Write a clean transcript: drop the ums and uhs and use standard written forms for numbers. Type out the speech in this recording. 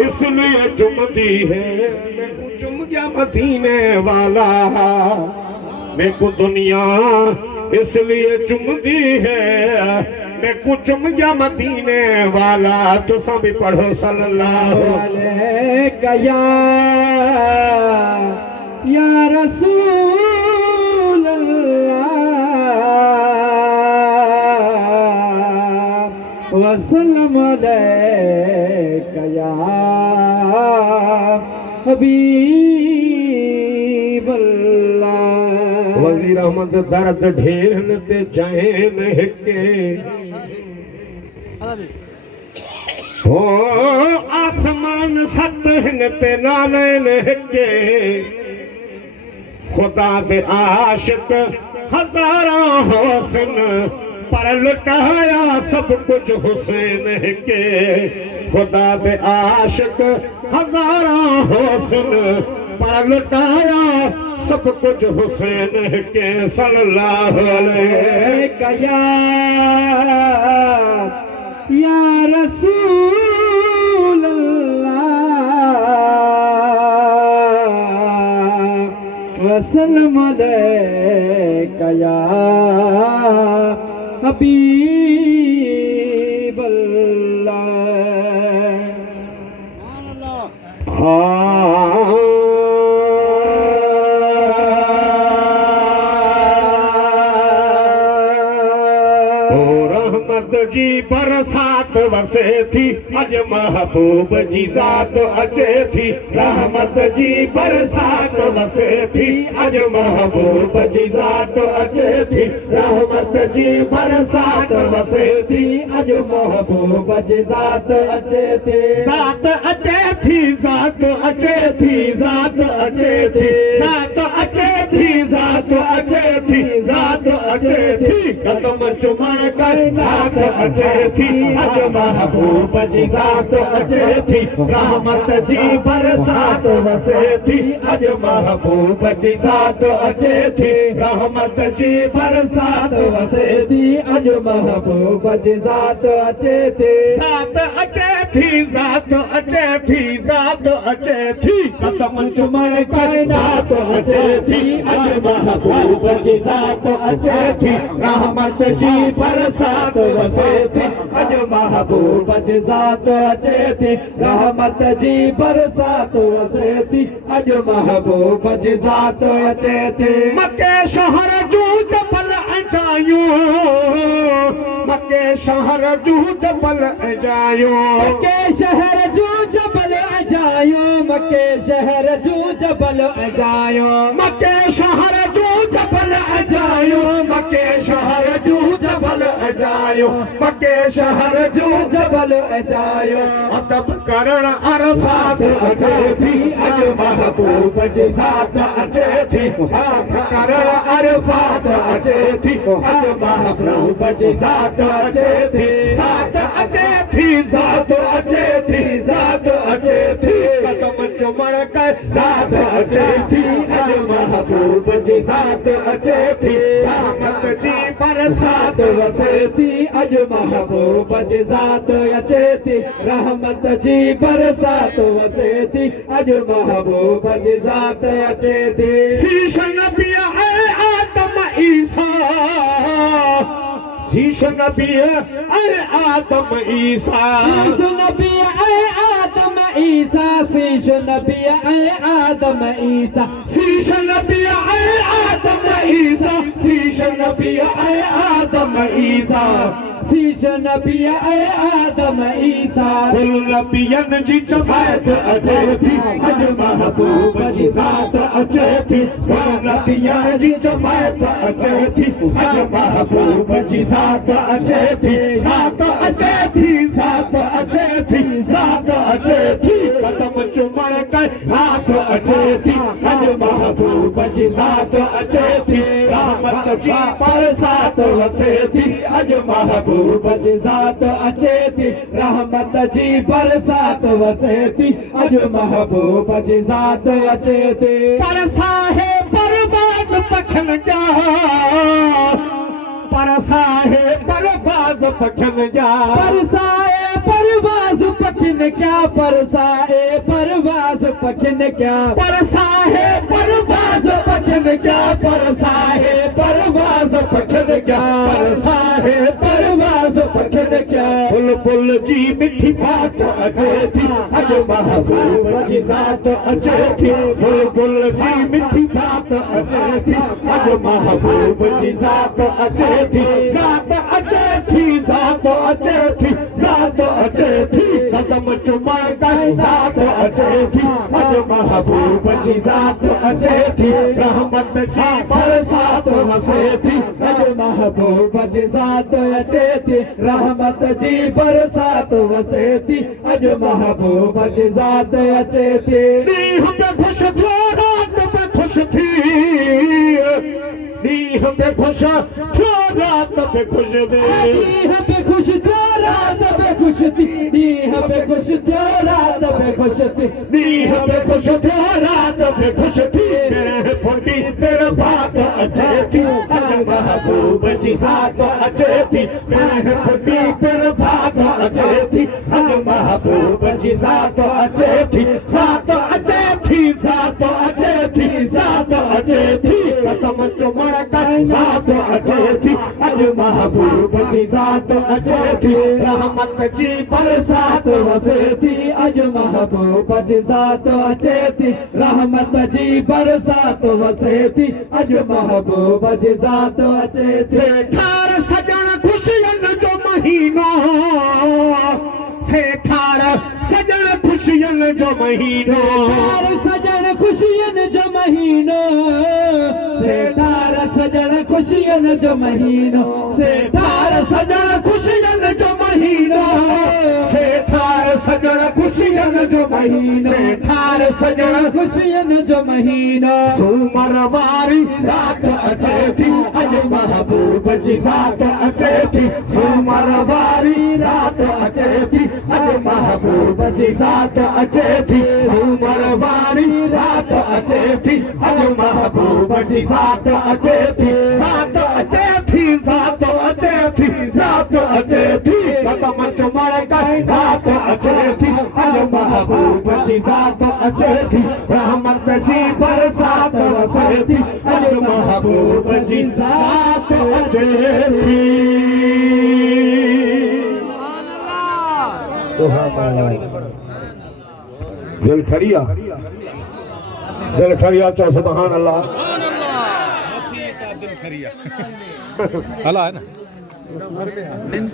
इसलिए चुमदी है। मैं को चुम गया मदीने वाला, मैं को दुनिया इसलिए चुमदी है। मैं को चुम गया मदीने वाला। तो सब पढ़ो सल्लल्लाहु अलैहि या रसूल अल्लाह वसल्लम अलैका या हबीब अल्लाह। वजीर अहमद दर्द ढेरन ते जैन हिके हो आसमान सतहन ते नालैन हिके। खुदा दे आशिक हजारा हुस्न पर लुटाया सब कुछ हुसैन के। खुदा दे आशिक हजारा हुस्न पर लुटाया सब कुछ हुसैन के। सल्लल्लाहु अलैहि या रसूल अल्लाह वसल्लम अलैका या हबीब अल्लाह। जी बरसात वसे थी अज महबूब जी जात अचे थी। रहमत जी बरसात वसे थी अज महबूब जी जात अचे थी। रहमत जी बरसात वसे थी अज महबूब जी जात अचे थी। जात अचे थी जात अचे थी जात अचे थी जात अचे थी जात अचे थी जात अचे थी। कदम चुमण कर नाथ अचे थी अज महबूब जी जात अचे थी। रहमत जी बरसात वसे थी अज महबूब जी जात अचे थी। रहमत जी बरसात वसे थी अज महबूब जी जात अचे थी। जात अचे थी जात अचे थी जात अचे थी। कदम चुमण कायनात अचे थी अज महबूब जी जात अचे थी। रहमत जी बरसात वसे थी अज महबूब जी जात अचे थी। रहमत जी बरसात वसे थी अज महबूब जी जात अचे थी। मके शहर जू जबल अजायो मके शहर जू जबल अजायो मके शहर जू जबल अजायो मके शहर जू जबल अजायो मके शहर जू जबल अजायो मके शहर जू जबल अजायो मके शहर जू जबल अजायो। अदब करण अरफात अचे थी अज महबूब जी जात अचे थी। करण अरफात अचे थी अज महबूब जी जात अचे थी। जात अचे थी जात अचे थी जात अचे थी। कदम चुमण कर जात अचे थी अज महबूब जी जात अचे थी। रहमत जी बरसात वसे थी अज महबूब जी जात अचे थी। रहमत जी बरसात वसे थी अज महबूब जी जात अचे थी। शीश नबी है आदम ईसा शीश नबी है आदम ईसा शीश नबी है आदम ईसा शीश नबी है आदम ईसा शीश नबी है आदम ईसा शीश नबी है आदम ईसा शीश नबी है आदम ईसा। कुल नबियन जी जमात अचे थी अज महबूब जी जात अचे थी। कुल नबियन जी जमात अचे थी अज महबूब जी जात अचे थी। जात अचे थी जात अचे थी जात अचे थी। कदम चुमण कर हाथ अचे थी अज महबूब जी जात अचे थी। रहमत जी बरसात वसे थी अज महबूब जी जात अचे थी। रहमत जी बरसात वसे थी अज महबूब जी जात अचे थी। परसाहे परबाज पखन जा परसाहे परबाज पखन जा परसाहे परवाज़ पखिन क्या परसाए परवाज़ पखिन क्या परसाहे परवाज़ पखिन क्या परसाहे परवाज़ पखिन क्या परसाहे परवाज़ पखिन क्या बुलबुल जी मिठी बात अचे थी अज महबूब जी ज़ात अचे थी बुलबुल जी मिठी बात अचे थी अज महबूब जी ज़ात अचे थी ज़ात अचे थी ज़ात अचे थी ज़ात अचे थी कदम चुमण कर ज़ात अचे थी अज महबूब जी ज़ात अचे थी रहमत जी बरसात वसे थी अज महबूब जी ज़ात अचे थी रहमत जी बरसात वसे थी अज महबूब जी ज़ात अचे थी नीह पे खुश थियो रात पे खुश थी नीह पे खुश थियो रात पे खुश थी नीह पे खुश थियो रात पे खुश थी नीह पे खुश थियो रात पे खुश थी नीह पे खुश थियो रात पे खुश थी मेरे फुटी तेरे बात अचे थी अज महबूब जी ज़ात अचे थी मेरे फुटी तेरे बात अचे थी अज महबूब जी ज़ात अचे थी ज़ात अचे थी ज़ात अचे थी ज़ात अचे थी कदम चुमण कर ज़ात अचे थी अज महबूब जी ज़ात अचे थी रहमत जी बरसात वसे थी अज महबूब जी ज़ात अचे थी रहमत जी बरसात वसे थी अज महबूब जी ज़ात अचे थी सेठार सजण खुशियन जो महीनो सेठार सजण खुशियन जो महीनो सेठार सजण खुशियन जो महीनो सेठार सजण खुशियन जो महीनो सेठार सजण खुशियन जो महीनो सेठार सजण खुशियन जो महीनो सेठार सजण खुशियन जो महीनो सूमर वारी रात अचे थी अज महबूब जी ज़ात अचे थी सूमर वारी रात अचे थी अज महबूब जी ज़ात अचे थी सूमर वारी रात अचे थी अज महबूब जी ज़ात अचे थी ज़ात अचे थी ज़ात अचे थी ज़ात अचे थी कदम चुमण कर ज़ात अचे थी अज महबूब जी ज़ात अचे थी रहमत जी बरसात वसे थी अज महबूब जी ज़ात अचे थी दिल ठरिया चो सुभान अल्लाह अल्लाह है ना